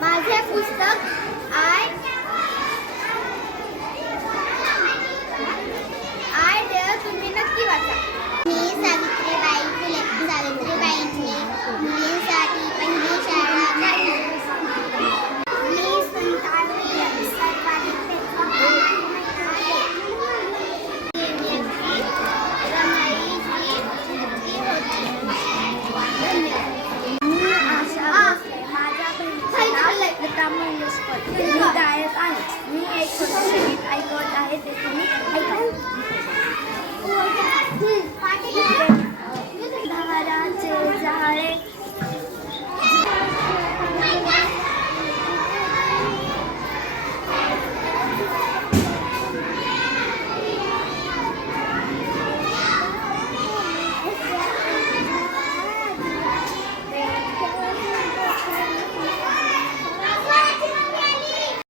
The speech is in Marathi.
माझे पुस्तक आय डेअर तुम्ही नक्की वाचा. मी सावित्रीबाई फुले. सावित्रीबाईंनी मुलींसाठी पहिली शाळा काढली. मी संतांनी सर्वाधिक मी गायक आहे. मी एक संगीत ऐकत आहे ते तुम्ही ऐका. झाडाचे झाडे